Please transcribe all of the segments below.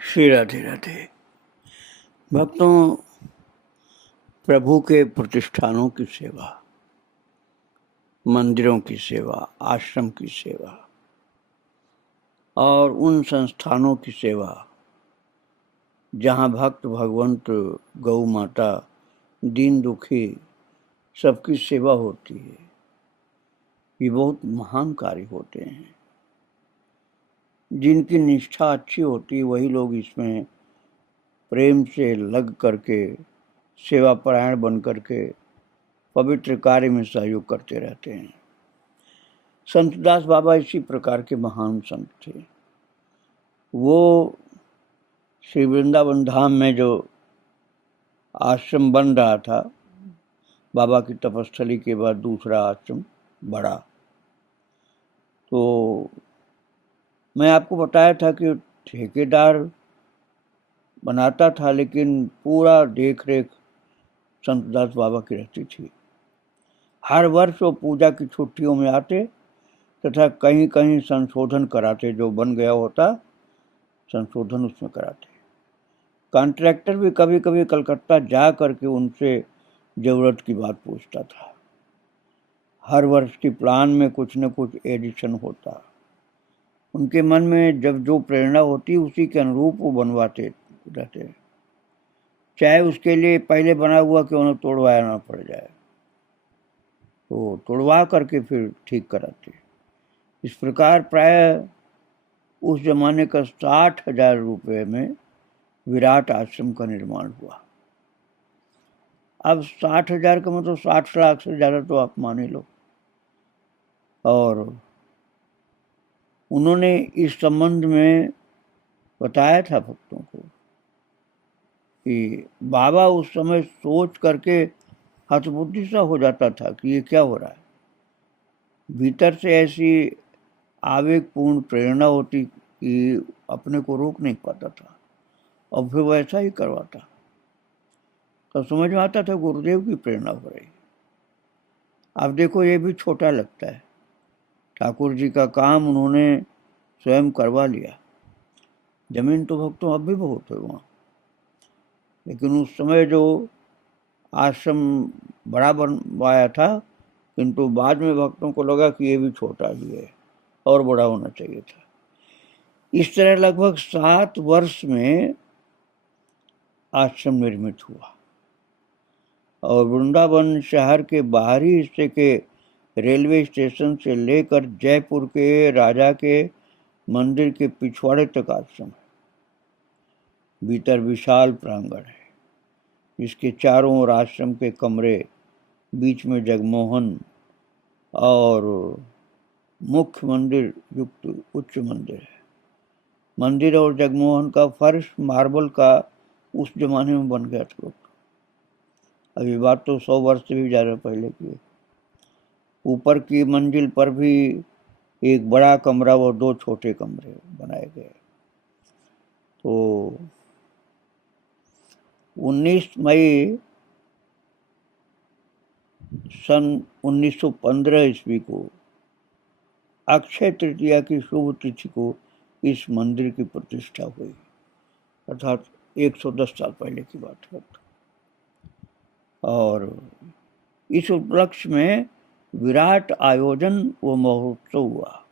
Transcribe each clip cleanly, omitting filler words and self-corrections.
श्री राधे राधे। भक्तों, प्रभु के प्रतिष्ठानों की सेवा, मंदिरों की सेवा, आश्रम की सेवा और उन संस्थानों की सेवा जहाँ भक्त भगवंत गौ माता दीन दुखी सबकी सेवा होती है, ये बहुत महान कार्य होते हैं। जिनकी निष्ठा अच्छी होती है वही लोग इसमें प्रेम से लग करके सेवा परायण बन करके पवित्र कार्य में सहयोग करते रहते हैं। संतदास बाबा इसी प्रकार के महान संत थे। वो श्री वृंदावन धाम में जो आश्रम बन रहा था, बाबा की तपस्थली के बाद दूसरा आश्रम बड़ा, तो मैं आपको बताया था कि ठेकेदार बनाता था, लेकिन पूरा देख रेख संतदास बाबा की रहती थी। हर वर्ष वो पूजा की छुट्टियों में आते तथा कहीं कहीं संशोधन कराते, जो बन गया होता संशोधन उसमें कराते। कॉन्ट्रैक्टर भी कभी कभी कलकत्ता जा करके उनसे जरूरत की बात पूछता था। हर वर्ष की प्लान में कुछ न कुछ एडिशन होता। उनके मन में जब जो प्रेरणा होती उसी के अनुरूप वो बनवाते रहते, चाहे उसके लिए पहले बना हुआ क्यों न तोड़वाया ना पड़ जाए, तो तोड़वा करके फिर ठीक कराते। इस प्रकार प्राय उस जमाने का 60,000 रुपये में विराट आश्रम का निर्माण हुआ। अब 60,000 का मतलब 60 लाख से ज़्यादा तो आप मान ही लो। और उन्होंने इस संबंध में बताया था भक्तों को कि बाबा उस समय सोच करके हतबुद्धि सा हो जाता था कि ये क्या हो रहा है। भीतर से ऐसी आवेगपूर्ण प्रेरणा होती कि अपने को रोक नहीं पाता था और फिर वैसा ही करवाता। तो समझ में आता था गुरुदेव की प्रेरणा हो रही। अब देखो, ये भी छोटा लगता है। ठाकुर जी का काम उन्होंने स्वयं करवा लिया। जमीन तो भक्तों अब भी बहुत है वहाँ, लेकिन उस समय जो आश्रम बड़ा बनवाया था, किंतु बाद में भक्तों को लगा कि ये भी छोटा ही है और बड़ा होना चाहिए था। इस तरह लगभग 7 वर्ष में आश्रम निर्मित हुआ और वृंदावन शहर के बाहरी हिस्से के रेलवे स्टेशन से लेकर जयपुर के राजा के मंदिर के पिछवाड़े तक आश्रम है। भीतर विशाल प्रांगण है, जिसके चारों ओर आश्रम के कमरे, बीच में जगमोहन और मुख्य मंदिर युक्त उच्च मंदिर है। मंदिर और जगमोहन का फर्श मार्बल का उस जमाने में बन गया था। अभी बात तो 100 वर्ष से भी ज़्यादा पहले की है। ऊपर की मंजिल पर भी एक बड़ा कमरा और 2 छोटे कमरे बनाए गए। तो 19 मई सन 1915 ईस्वी को अक्षय तृतीया की शुभ तिथि को इस मंदिर की प्रतिष्ठा हुई, अर्थात 110 साल पहले की बात है। और इस उपलक्ष्य में विराट आयोजन व महोत्सव हुआ।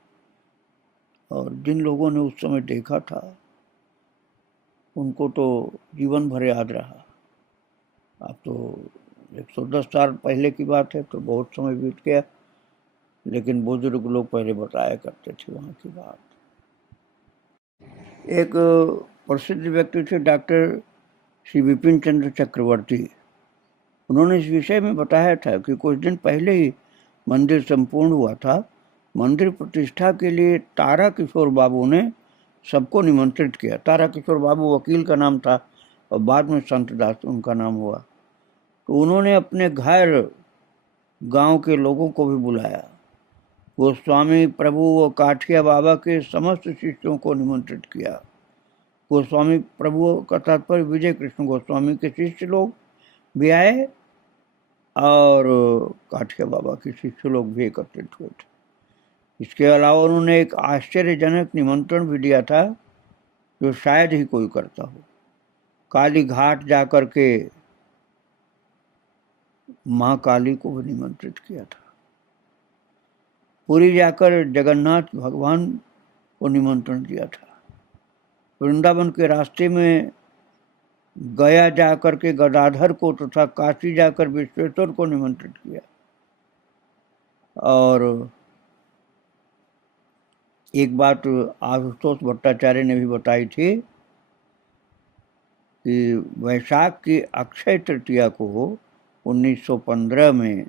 और जिन लोगों ने उस समय देखा था उनको तो जीवन भर याद रहा। अब तो 110 साल पहले की बात है, तो बहुत समय बीत गया, लेकिन बुजुर्ग लोग पहले बताया करते थे वहाँ की बात। एक प्रसिद्ध व्यक्ति थे डॉक्टर श्री विपिन चंद्र चक्रवर्ती। उन्होंने इस विषय में बताया था कि कुछ दिन पहले ही मंदिर संपूर्ण हुआ था। मंदिर प्रतिष्ठा के लिए तारा किशोर बाबू ने सबको निमंत्रित किया। तारा किशोर बाबू वकील का नाम था और बाद में संतदास उनका नाम हुआ। तो उन्होंने अपने घर गांव के लोगों को भी बुलाया। गोस्वामी प्रभु व काठिया बाबा के समस्त शिष्यों को निमंत्रित किया। गोस्वामी प्रभु का तात्पर्य विजय कृष्ण गोस्वामी के शिष्य लोग भी आए और काठिया बाबा के शिष्य लोग भी एकत्रित हुए थे। इसके अलावा उन्होंने एक आश्चर्यजनक निमंत्रण भी दिया था जो शायद ही कोई करता हो। काली घाट जाकर के माँ काली को भी निमंत्रित किया था। पुरी जाकर जगन्नाथ भगवान को निमंत्रण दिया था। वृंदावन के रास्ते में गया जाकर के गदाधर को तथा काशी जाकर विश्वेश्वर को निमंत्रित किया। और एक बात आशुतोष भट्टाचार्य ने भी बताई थी कि वैशाख की अक्षय तृतीया को 1915 में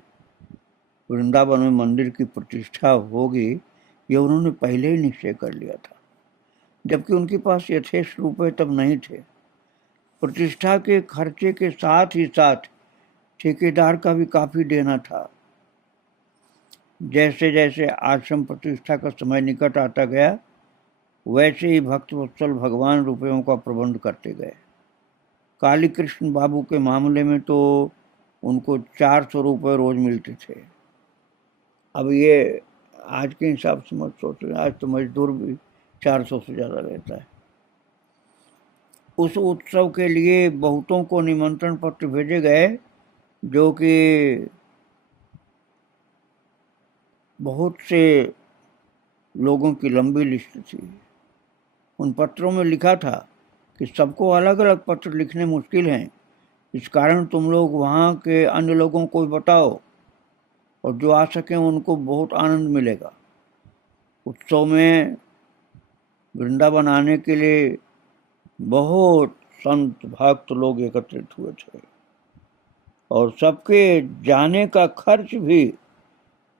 वृंदावन में मंदिर की प्रतिष्ठा होगी, ये उन्होंने पहले ही निश्चय कर लिया था, जबकि उनके पास यथेष्ट रुपये तब नहीं थे। प्रतिष्ठा के खर्चे के साथ ही साथ ठेकेदार का भी काफी देना था। जैसे जैसे आश्रम प्रतिष्ठा का समय निकट आता गया, वैसे ही भक्तवत्सल भगवान रुपयों का प्रबंध करते गए। काली कृष्ण बाबू के मामले में तो उनको 400 रुपये रोज मिलते थे। अब ये आज के हिसाब से मत सोचो, आज तो मजदूर भी 400 से ज़्यादा रहता है। उस उत्सव के लिए बहुतों को निमंत्रण पत्र भेजे गए, जो कि बहुत से लोगों की लंबी लिस्ट थी। उन पत्रों में लिखा था कि सबको अलग अलग पत्र लिखने मुश्किल हैं, इस कारण तुम लोग वहाँ के अन्य लोगों को भी बताओ और जो आ सकें उनको बहुत आनंद मिलेगा। उत्सव में वृंदावन आने के लिए बहुत संत भक्त लोग एकत्रित हुए थे और सबके जाने का खर्च भी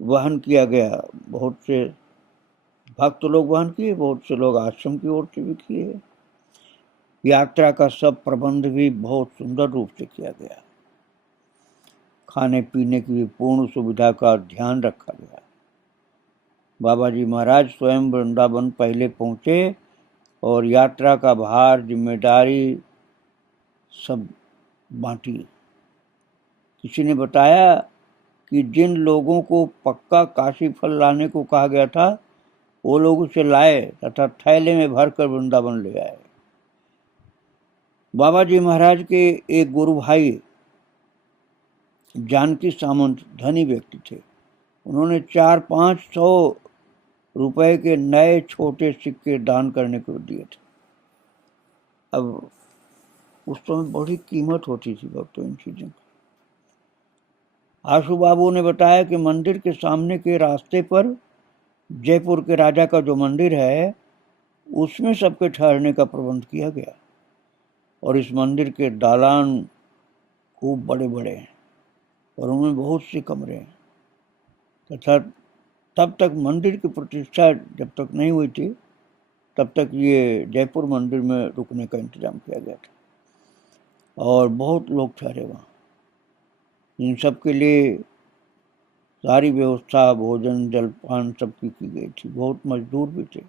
वहन किया गया। बहुत से भक्त लोग वहन किए, बहुत से लोग आश्रम की ओर से भी किए। यात्रा का सब प्रबंध भी बहुत सुंदर रूप से किया गया। खाने पीने की भी पूर्ण सुविधा का ध्यान रखा गया। बाबा जी महाराज स्वयं वृंदावन पहले पहुंचे और यात्रा का भार, जिम्मेदारी सब बांटी। किसी ने बताया कि जिन लोगों को पक्का काशी फल लाने को कहा गया था, वो लोग उसे लाए तथा थैले में भरकर वृंदावन ले आए। बाबा जी महाराज के एक गुरु भाई जानकी सामंत धनी व्यक्ति थे। उन्होंने 400-500 रुपए के नए छोटे सिक्के दान करने को दिए थे। अब उस समय बड़ी कीमत होती थी भक्तों इन चीजों की। आशु बाबू ने बताया कि मंदिर के सामने के रास्ते पर जयपुर के राजा का जो मंदिर है, उसमें सबके ठहरने का प्रबंध किया गया और इस मंदिर के दालान खूब बड़े बड़े हैं और उनमें बहुत से कमरे हैं तथा तब तक मंदिर की प्रतिष्ठा जब तक नहीं हुई थी, तब तक ये जयपुर मंदिर में रुकने का इंतजाम किया गया था और बहुत लोग ठहरे वहाँ। इन सब के लिए सारी व्यवस्था, भोजन जलपान सबकी की गई थी। बहुत मजदूर भी थे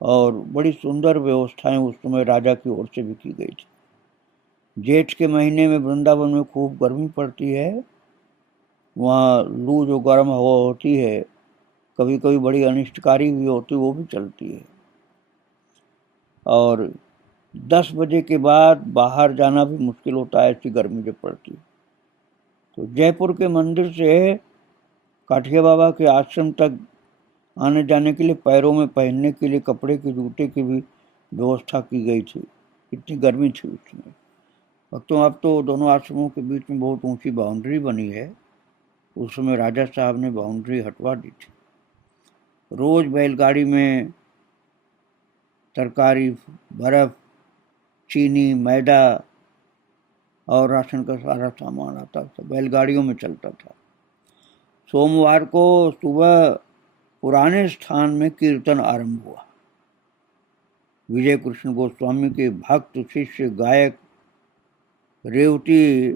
और बड़ी सुंदर व्यवस्थाएं उस समय राजा की ओर से भी की गई थी। जेठ के महीने में वृंदावन में खूब गर्मी पड़ती है। वहाँ लू जो गर्म हवा होती है, कभी कभी बड़ी अनिष्टकारी भी होती, वो भी चलती है और 10 बजे के बाद बाहर जाना भी मुश्किल होता है, ऐसी गर्मी जब पड़ती है। तो जयपुर के मंदिर से काठिया बाबा के आश्रम तक आने जाने के लिए पैरों में पहनने के लिए कपड़े के जूते की भी व्यवस्था की गई थी। इतनी गर्मी थी उसमें। भक्तों, अब तो दोनों आश्रमों के बीच में बहुत ऊंची बाउंड्री बनी है। उस समय राजा साहब ने बाउंड्री हटवा दी थी। रोज बैलगाड़ी में तरकारी, बर्फ, चीनी, मैदा और राशन का सारा सामान आता था, बैलगाड़ियों में चलता था। सोमवार को सुबह पुराने स्थान में कीर्तन आरंभ हुआ। विजय कृष्ण गोस्वामी के भक्त शिष्य गायक रेवती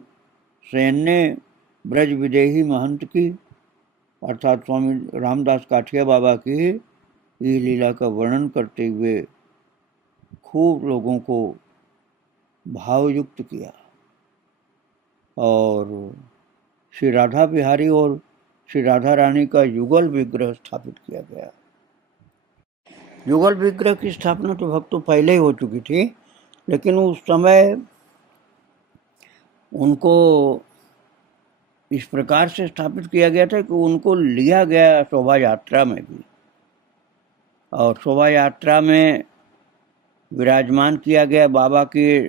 सेन ने ब्रज विदेही महंत की अर्थात स्वामी रामदास काठिया बाबा की ये लीला का वर्णन करते हुए खूब लोगों को भावयुक्त किया और श्री राधा बिहारी और श्री राधा रानी का युगल विग्रह स्थापित किया गया। युगल विग्रह की स्थापना तो भक्तों पहले ही हो चुकी थी, लेकिन उस समय उनको इस प्रकार से स्थापित किया गया था कि उनको लिया गया शोभा यात्रा में भी, और शोभा यात्रा में विराजमान किया गया बाबा के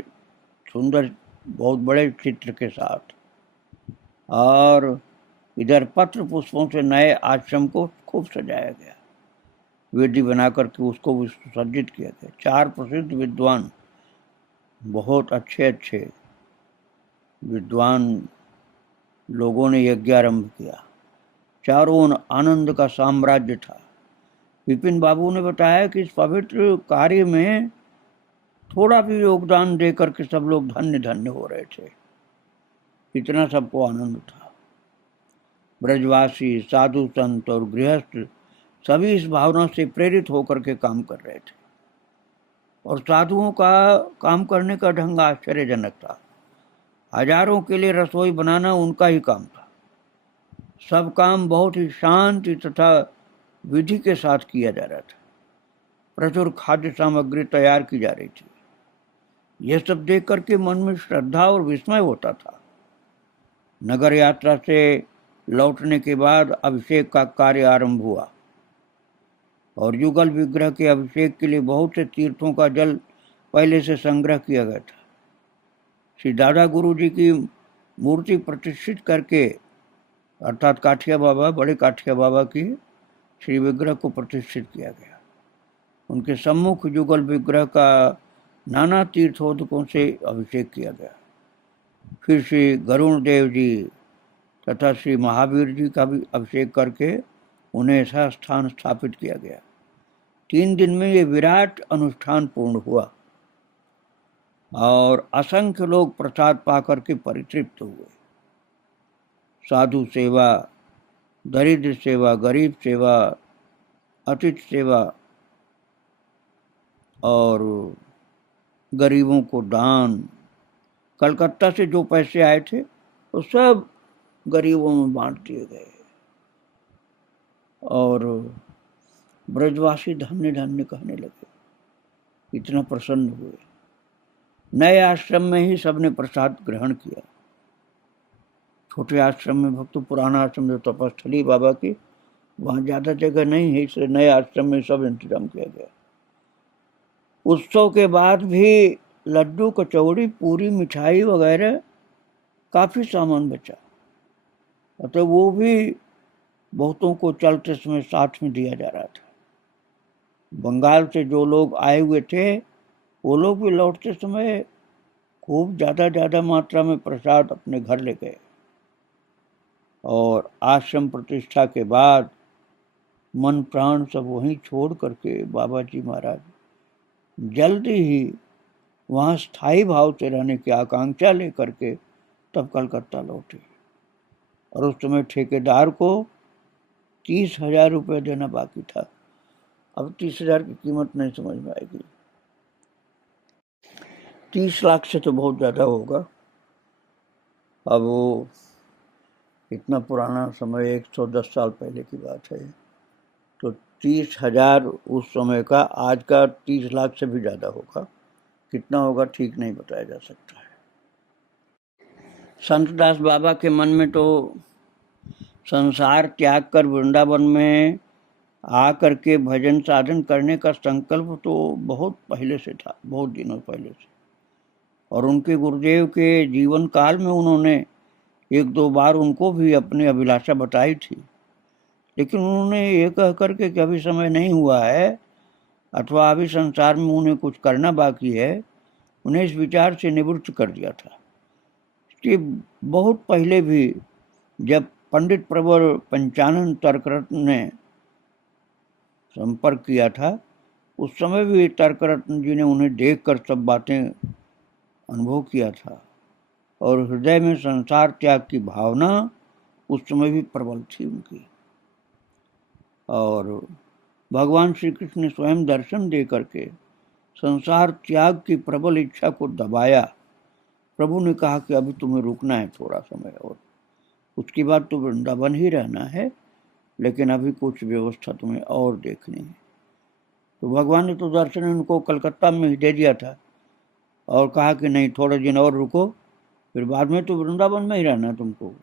सुंदर बहुत बड़े चित्र के साथ, और इधर पत्र पुष्पों से नए आश्रम को खूब सजाया गया, वेदी बना करके उसको भी सुसज्जित किया गया। 4 प्रसिद्ध विद्वान, बहुत अच्छे अच्छे विद्वान लोगों ने यज्ञारंभ किया। चारों ओर आनंद का साम्राज्य था। विपिन बाबू ने बताया कि इस पवित्र कार्य में थोड़ा भी योगदान दे करके सब लोग धन्य धन्य हो रहे थे, इतना सबको आनंद था। ब्रजवासी, साधु संत और गृहस्थ सभी इस भावना से प्रेरित होकर के काम कर रहे थे, और साधुओं का काम करने का ढंग आश्चर्यजनक था। हजारों के लिए रसोई बनाना उनका ही काम था। सब काम बहुत ही शांति तथा विधि के साथ किया जा रहा था। प्रचुर खाद्य सामग्री तैयार की जा रही थी। यह सब देख करके मन में श्रद्धा और विस्मय होता था। नगर यात्रा से लौटने के बाद अभिषेक का कार्य आरंभ हुआ, और युगल विग्रह के अभिषेक के लिए बहुत से तीर्थों का जल पहले से संग्रह किया गया था। श्री दादा गुरु जी की मूर्ति प्रतिष्ठित करके, अर्थात काठिया बाबा, बड़े काठिया बाबा की श्री विग्रह को प्रतिष्ठित किया गया। उनके सम्मुख युगल विग्रह का नाना तीर्थोदकों से अभिषेक किया गया। फिर श्री गरुण देव जी तथा श्री महावीर जी का भी अभिषेक करके उन्हें ऐसा स्थान स्थापित किया गया। 3 दिन में ये विराट अनुष्ठान पूर्ण हुआ, और असंख्य लोग प्रसाद पाकर के परितृप्त हुए। साधु सेवा, दरिद्र सेवा, गरीब सेवा, अतिथि सेवा और गरीबों को दान, कलकत्ता से जो पैसे आए थे वो सब गरीबों में बांट दिए गए, और ब्रजवासी धन्य धन्य कहने लगे, इतना प्रसन्न हुए। नए आश्रम में ही सबने प्रसाद ग्रहण किया। छोटे आश्रम में भक्त, पुराना आश्रम जो तपस्थली बाबा की, वहाँ ज़्यादा जगह नहीं है, इसलिए नए आश्रम में सब इंतजाम किया गया। उत्सव के बाद भी लड्डू, कचौड़ी, पूरी, मिठाई वगैरह काफ़ी सामान बचा, अतः वो भी बहुतों को चलते समय साथ में दिया जा रहा था। बंगाल से जो लोग आए हुए थे वो लोग भी लौटते समय खूब ज़्यादा मात्रा में प्रसाद अपने घर ले गए, और आश्रम प्रतिष्ठा के बाद मन प्राण सब वहीं छोड़ करके बाबा जी महाराज जल्दी ही वहाँ स्थायी भाव से रहने की आकांक्षा लेकर के तब कलकत्ता लौटे, और उस समय ठेकेदार को 30,000 रुपये देना बाकी था। अब 30,000 की कीमत नहीं समझ में आएगी। 30 लाख से तो बहुत ज़्यादा होगा। अब वो इतना पुराना समय, 110 साल पहले की बात है, तो 30,000 उस समय का, आज का 30 लाख से भी ज़्यादा होगा। कितना होगा ठीक नहीं बताया जा सकता है। संतदास बाबा के मन में तो संसार त्याग कर वृंदावन में आकर के भजन साधन करने का संकल्प तो बहुत पहले से था, बहुत दिनों पहले से, और उनके गुरुदेव के जीवन काल में उन्होंने 1-2 बार उनको भी अपनी अभिलाषा बताई थी, लेकिन उन्होंने ये कह करके कि अभी समय नहीं हुआ है अथवा अभी संसार में उन्हें कुछ करना बाकी है, उन्हें इस विचार से निवृत्त कर दिया था। कि बहुत पहले भी जब पंडित प्रवर पंचानन तर्करत्न ने संपर्क किया था, उस समय भी तर्करत्न जी ने उन्हें देखकर सब बातें अनुभव किया था, और हृदय में संसार त्याग की भावना उस समय भी प्रबल थी उनकी। और भगवान श्री कृष्ण ने स्वयं दर्शन दे करके संसार त्याग की प्रबल इच्छा को दबाया। प्रभु ने कहा कि अभी तुम्हें रुकना है थोड़ा समय, और उसके बाद तो वृंदावन ही रहना है, लेकिन अभी कुछ व्यवस्था तुम्हें और देखनी है। तो भगवान ने तो दर्शन उनको कलकत्ता में ही दे दिया था और कहा कि नहीं थोड़े दिन और रुको, फिर बाद में तो वृंदावन में ही रहना तुमको।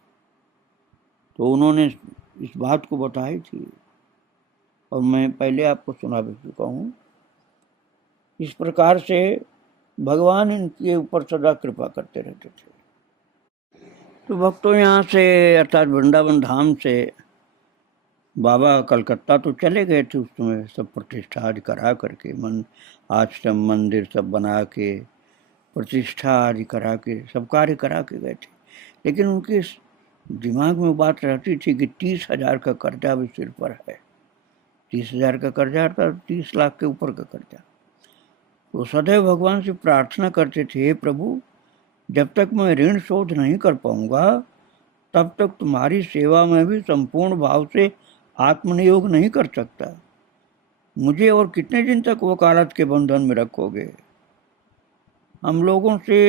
तो उन्होंने इस बात को बताई थी और मैं पहले आपको सुना भी चुका हूँ। इस प्रकार से भगवान इनके ऊपर सदा कृपा करते रहते थे। तो भक्तों यहाँ से अर्थात वृंदावन धाम से बाबा कलकत्ता तो चले गए थे, उस समय सब प्रतिष्ठा आदि करा करके, आश्रम मंदिर सब बना के प्रतिष्ठा आदि करा के सब कार्य करा के गए थे। लेकिन उनके दिमाग में बात रहती थी कि 30,000 का कर्जा भी सिर पर है। 30,000 का कर्जा था, 30 लाख के ऊपर का कर्जा। वो सदैव भगवान से प्रार्थना करते थे, हे प्रभु जब तक मैं ऋण शोध नहीं कर पाऊंगा तब तक तुम्हारी सेवा में भी संपूर्ण भाव से आत्मनियोग नहीं कर सकता। मुझे और कितने दिन तक वकालत के बंधन में रखोगे। हम लोगों से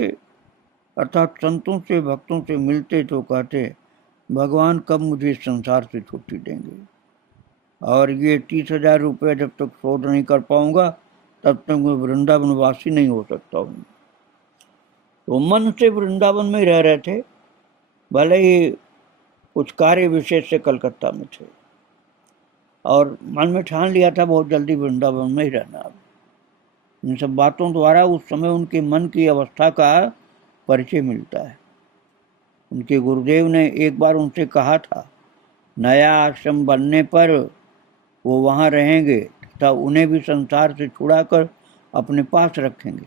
अर्थात संतों से भक्तों से मिलते तो कहते भगवान कब मुझे संसार से छुट्टी देंगे, और ये 30,000 रुपये जब तक शोध नहीं कर पाऊंगा तब तक मैं वृंदावन वासी नहीं हो सकता हूँ। तो मन से वृंदावन में रह रहे थे, भले ही कुछ कार्य विशेष से कलकत्ता में थे, और मन में ठान लिया था बहुत जल्दी वृंदावन में ही रहना। अब इन सब बातों द्वारा उस समय उनके मन की अवस्था का परिचय मिलता है। उनके गुरुदेव ने एक बार उनसे कहा था, नया आश्रम बनने पर वो वहाँ रहेंगे तथा उन्हें भी संसार से छुड़ाकर अपने पास रखेंगे।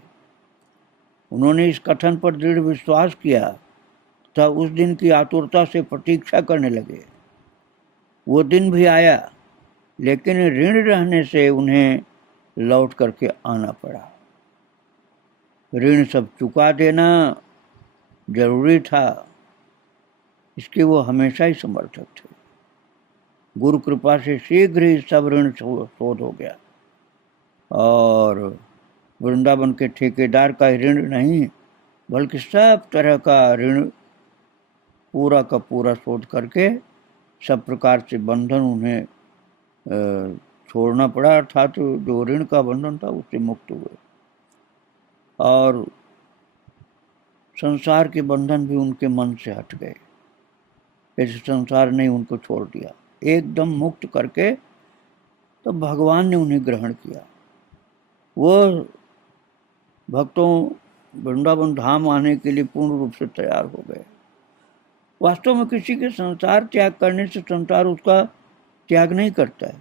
उन्होंने इस कथन पर दृढ़ विश्वास किया तथा उस दिन की आतुरता से प्रतीक्षा करने लगे। वो दिन भी आया, लेकिन ऋण रहने से उन्हें लौट करके आना पड़ा। ऋण सब चुका देना जरूरी था, इसके वो हमेशा ही समर्थक थे। गुरु कृपा से शीघ्र ही सब ऋण शोध हो गया, और वृंदावन के ठेकेदार का ऋण नहीं बल्कि सब तरह का ऋण पूरा का पूरा शोध करके सब प्रकार से बंधन उन्हें छोड़ना पड़ा, अर्थात जो ऋण का बंधन था उससे मुक्त हुए, और संसार के बंधन भी उनके मन से हट गए। ऐसे संसार ने उनको छोड़ दिया, एकदम मुक्त करके तो भगवान ने उन्हें ग्रहण किया। वो भक्तों वृंदावन धाम आने के लिए पूर्ण रूप से तैयार हो गए। वास्तव में किसी के संसार त्याग करने से संसार उसका त्याग नहीं करता है।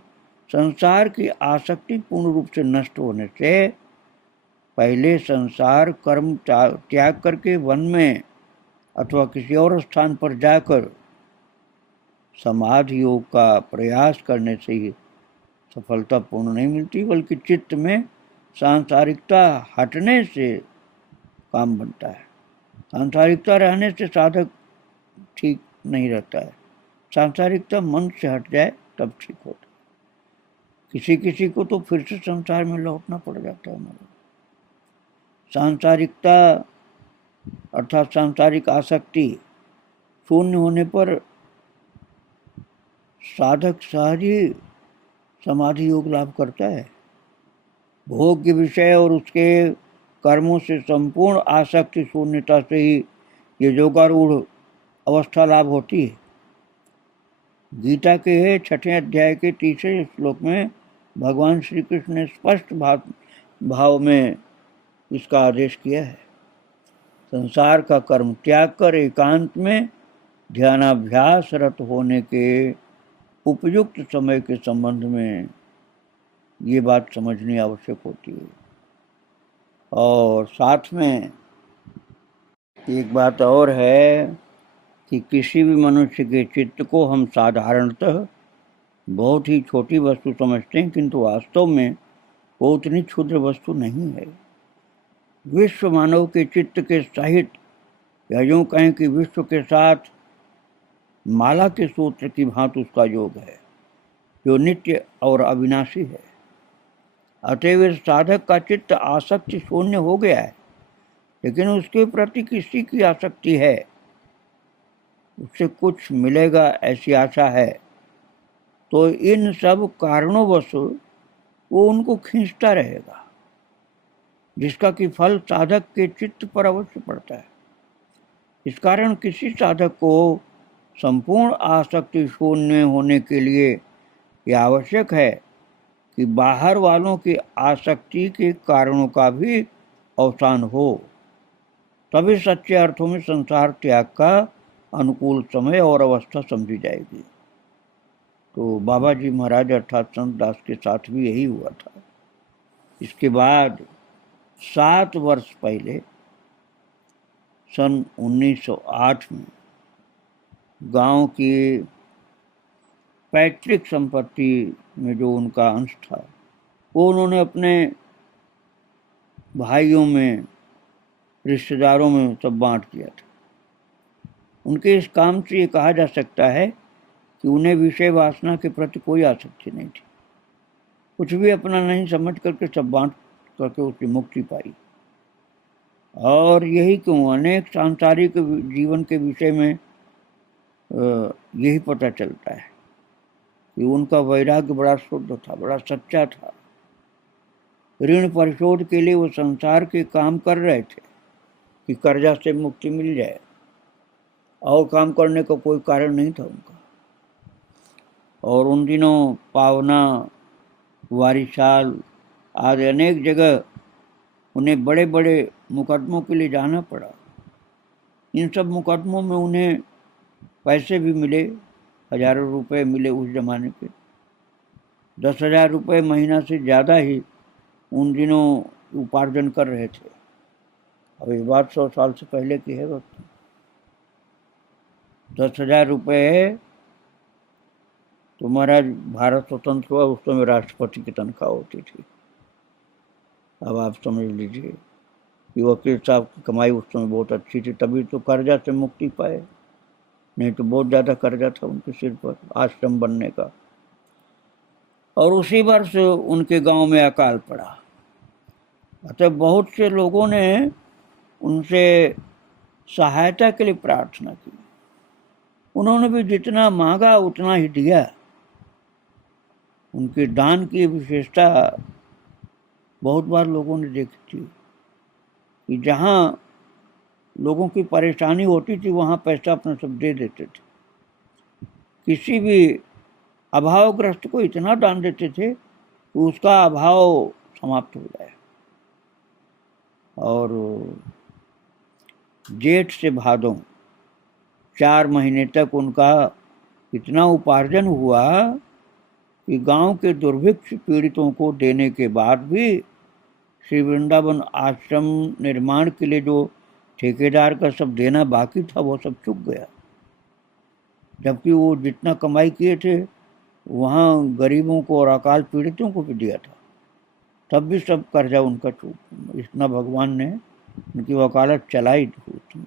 संसार की आसक्ति पूर्ण रूप से नष्ट होने से पहले संसार कर्म त्याग करके वन में अथवा किसी और स्थान पर जाकर समाधि योग का प्रयास करने से ही सफलता पूर्ण नहीं मिलती, बल्कि चित्त में सांसारिकता हटने से काम बनता है। सांसारिकता रहने से साधक ठीक नहीं रहता है। सांसारिकता मन से हट जाए तब ठीक होता है। किसी किसी को तो फिर से संसार में लौटना पड़ जाता है। मतलब सांसारिकता अर्थात सांसारिक आसक्ति शून्य होने पर साधक सहज ही समाधि योग लाभ करता है। भोग के विषय और उसके कर्मों से संपूर्ण आसक्ति शून्यता से ही ये योगारूढ़ अवस्था लाभ होती है। गीता के 6वें अध्याय के 3 श्लोक में भगवान श्री कृष्ण ने स्पष्ट भाव में इसका आदेश किया है। संसार का कर्म त्याग कर एकांत में ध्यानाभ्यास रत होने के उपयुक्त समय के संबंध में ये बात समझनी आवश्यक होती है। और साथ में एक बात और है कि किसी भी मनुष्य के चित्त को हम साधारणतः बहुत ही छोटी वस्तु समझते हैं, किंतु वास्तव में वो उतनी क्षुद्र वस्तु नहीं है। विश्व मानव के चित्त के सहित, या यूँ कहें कि विश्व के साथ माला के सूत्र की भांति उसका योग है, जो नित्य और अविनाशी है। अतएव साधक का चित्त आसक्ति शून्य हो गया है, लेकिन उसके प्रति किसी की आसक्ति है, उससे कुछ मिलेगा ऐसी आशा है। तो इन सब कारणोंवश वो उनको खींचता रहेगा, जिसका कि फल साधक के चित्त पर अवश्य पड़ता है। इस कारण किसी साधक को संपूर्ण आसक्ति शून्य होने के लिए यह आवश्यक है कि बाहर वालों की आसक्ति के कारणों का भी अवसान हो, तभी सच्चे अर्थों में संसार त्याग का अनुकूल समय और अवस्था समझी जाएगी। तो बाबा जी महाराज अर्थात संत दास के साथ भी यही हुआ था। इसके बाद 7 वर्ष पहले सन 1908 में गांव की पैतृक संपत्ति में जो उनका अंश था वो उन्होंने अपने भाइयों में, रिश्तेदारों में सब बांट दिया था। उनके इस काम से ये कहा जा सकता है कि उन्हें विषय वासना के प्रति कोई आसक्ति नहीं थी। कुछ भी अपना नहीं समझ करके सब बांट करके उसकी मुक्ति पाई। और यही क्यों, अनेक सांसारिक जीवन के विषय में यही पता चलता है कि उनका वैराग्य बड़ा शुद्ध था, बड़ा सच्चा था। ऋण परिशोध के लिए वो संसार के काम कर रहे थे कि कर्जा से मुक्ति मिल जाए, और काम करने का कोई कारण नहीं था उनका। और उन दिनों पावना, वारिसाल आदि अनेक जगह उन्हें बड़े बड़े मुकदमों के लिए जाना पड़ा। इन सब मुकदमों में उन्हें पैसे भी मिले, हजारों रुपए मिले उस जमाने के। 10,000 रुपये महीना से ज़्यादा ही उन दिनों उपार्जन कर रहे थे। अब ये बात 100 साल से पहले की है वक्त। 10,000 रुपये तो महाराज भारत स्वतंत्र हुआ उस समय राष्ट्रपति की तनख्वाह होती थी। अब आप समझ लीजिए कि वकील साहब की कमाई उस समय बहुत अच्छी थी, तभी तो कर्जा से मुक्ति पाए, नहीं तो बहुत ज़्यादा कर्जा था उनके सिर पर आश्रम बनने का। और उसी वर्ष उनके गांव में अकाल पड़ा। अतः बहुत से लोगों ने उनसे सहायता के लिए प्रार्थना की। उन्होंने भी जितना मांगा उतना ही दिया। उनके दान की विशेषता बहुत बार लोगों ने देखी थी कि जहाँ लोगों की परेशानी होती थी वहाँ पैसा अपना सब दे देते थे। किसी भी अभावग्रस्त को इतना दान देते थे कि उसका अभाव समाप्त हो जाए। और जेठ से भादों 4 महीने तक उनका इतना उपार्जन हुआ कि गांव के दुर्भिक्ष पीड़ितों को देने के बाद भी श्री वृंदावन आश्रम निर्माण के लिए जो ठेकेदार का सब देना बाकी था वो सब चुक गया। जबकि वो जितना कमाई किए थे वहाँ गरीबों को और अकाल पीड़ितों को भी दिया था, तब भी सब कर्जा उनका चूक। इतना भगवान ने उनकी वकालत चलाई थी उसमें।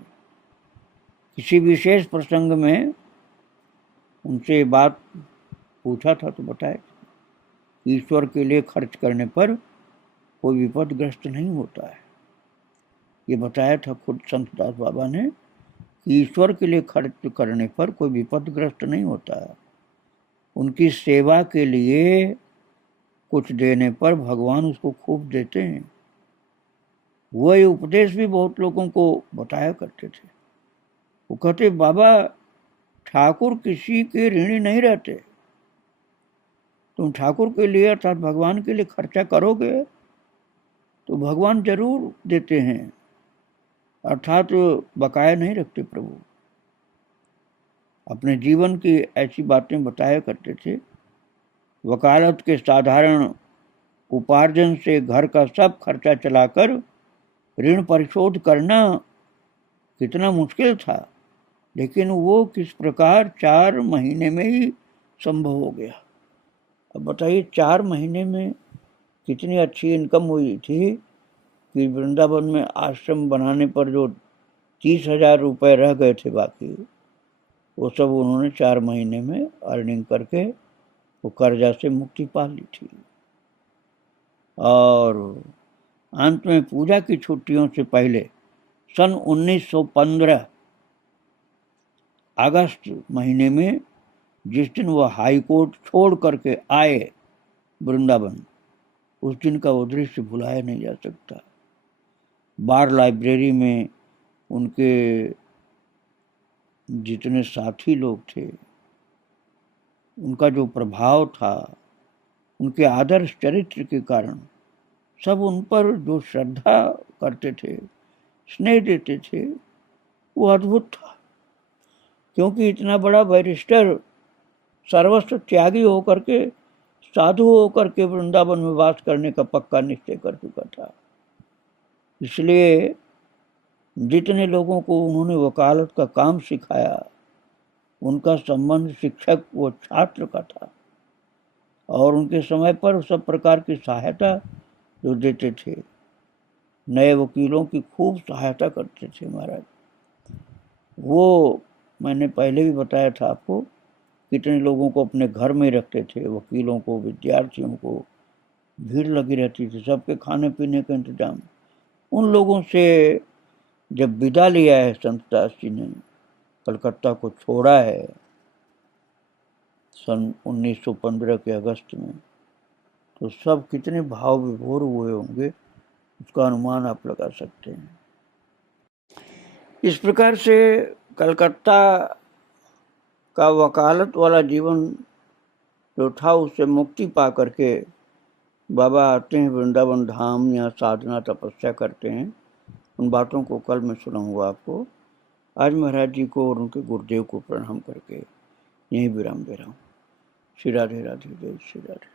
किसी विशेष प्रसंग में उनसे बात पूछा था तो बताया ईश्वर के लिए खर्च करने पर कोई विपदग्रस्त नहीं होता है। ये बताया था खुद संत दास बाबा ने कि ईश्वर के लिए खर्च करने पर कोई विपदग्रस्त नहीं होता है। उनकी सेवा के लिए कुछ देने पर भगवान उसको खूब देते हैं। वही उपदेश भी बहुत लोगों को बताया करते थे। वो कहते बाबा ठाकुर किसी के ऋणी नहीं रहते। तुम ठाकुर के लिए अर्थात भगवान के लिए खर्चा करोगे तो भगवान जरूर देते हैं, अर्थात बकाया नहीं रखते प्रभु। अपने जीवन की ऐसी बातें बताया करते थे। वकालत के साधारण उपार्जन से घर का सब खर्चा चलाकर ऋण परिशोध करना कितना मुश्किल था, लेकिन वो किस प्रकार 4 महीने में ही संभव हो गया। अब बताइए 4 महीने में कितनी अच्छी इनकम हुई थी कि वृंदावन में आश्रम बनाने पर जो 30,000 रुपये रह गए थे बाकी, वो सब उन्होंने 4 महीने में अर्निंग करके वो कर्जा से मुक्ति पा ली थी। और अंत में पूजा की छुट्टियों से पहले सन 1915 अगस्त महीने में जिस दिन वह हाई कोर्ट छोड़ करके आए वृंदावन, उस दिन का वो दृश्य भुलाया नहीं जा सकता। बार लाइब्रेरी में उनके जितने साथी लोग थे, उनका जो प्रभाव था, उनके आदर्श चरित्र के कारण सब उन पर जो श्रद्धा करते थे, स्नेह देते थे, वो अद्भुत था। क्योंकि इतना बड़ा बैरिस्टर सर्वस्व त्यागी होकर के, साधु होकर के वृंदावन में वास करने का पक्का निश्चय कर चुका था। इसलिए जितने लोगों को उन्होंने वकालत का काम सिखाया, उनका संबंध शिक्षक व छात्र का था, और उनके समय पर सब प्रकार की सहायता जो देते थे, नए वकीलों की खूब सहायता करते थे महाराज। वो मैंने पहले भी बताया था आपको, कितने लोगों को अपने घर में रखते थे, वकीलों को, विद्यार्थियों को, भीड़ लगी रहती थी, सबके खाने पीने का इंतजाम। उन लोगों से जब विदा लिया है संत दास जी ने, कलकत्ता को छोड़ा है सन 1915 के अगस्त में, तो सब कितने भाव विभोर हुए होंगे, उसका अनुमान आप लगा सकते हैं। इस प्रकार से कलकत्ता का वकालत वाला जीवन जो था, उससे मुक्ति पा करके बाबा आते हैं वृंदावन धाम, या साधना तपस्या करते हैं। उन बातों को कल मैं सुनाऊंगा आपको। आज महाराज जी को और उनके गुरुदेव को प्रणाम करके यहीं विराम दे रहा हूँ। श्री राधे राधे, जय श्री राधे।